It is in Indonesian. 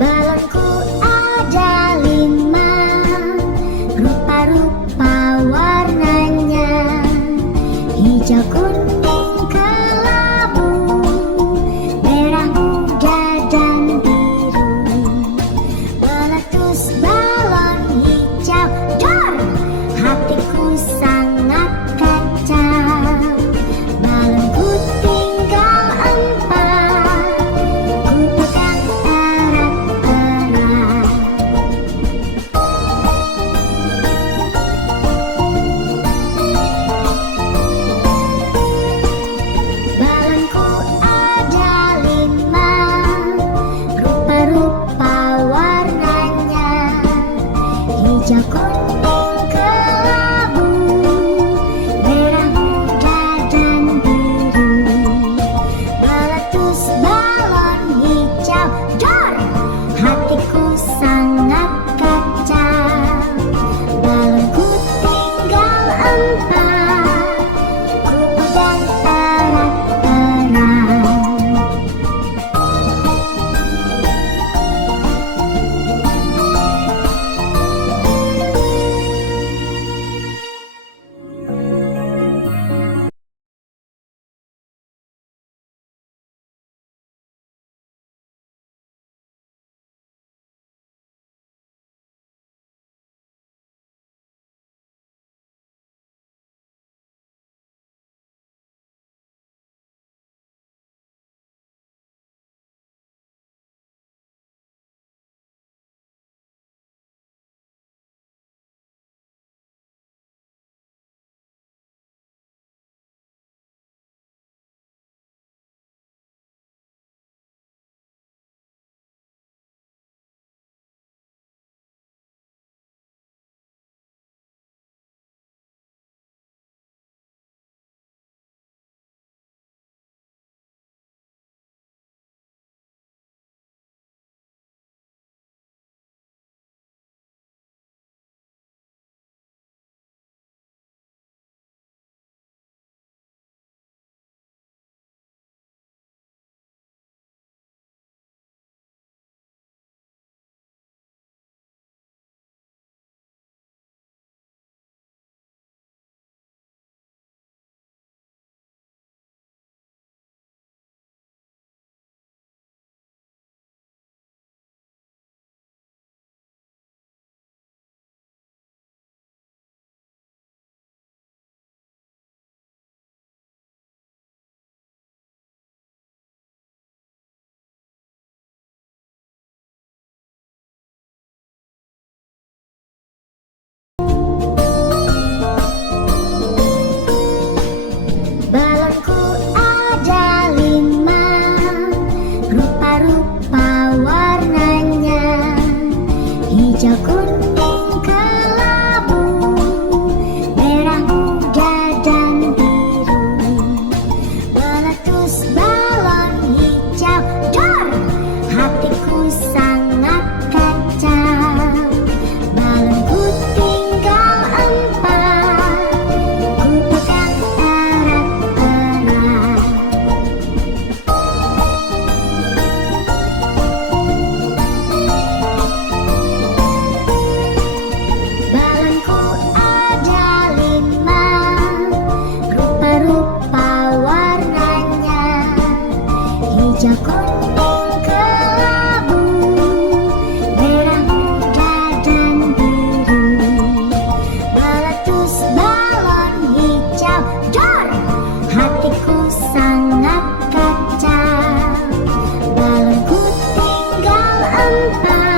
Balonku ada 5, rupa-rupa warnanya, hijau, kuning, kelabu, merah muda dan biru. Meletus balon hijau, dor! Hatiku sangat kacau. Balonku tinggal 4, ku pegang erat-erat. Balonku ada 5, rupa-rupa warnanya, hijau, kuning, kelabu, merah muda dan biru. Meletus balon hijau, dor! Hatiku sangat kacau. Balonku tinggal 4, ku pegang erat-erat. Balonku ada 5, rupa-rupa warnanya, hijau, kuning,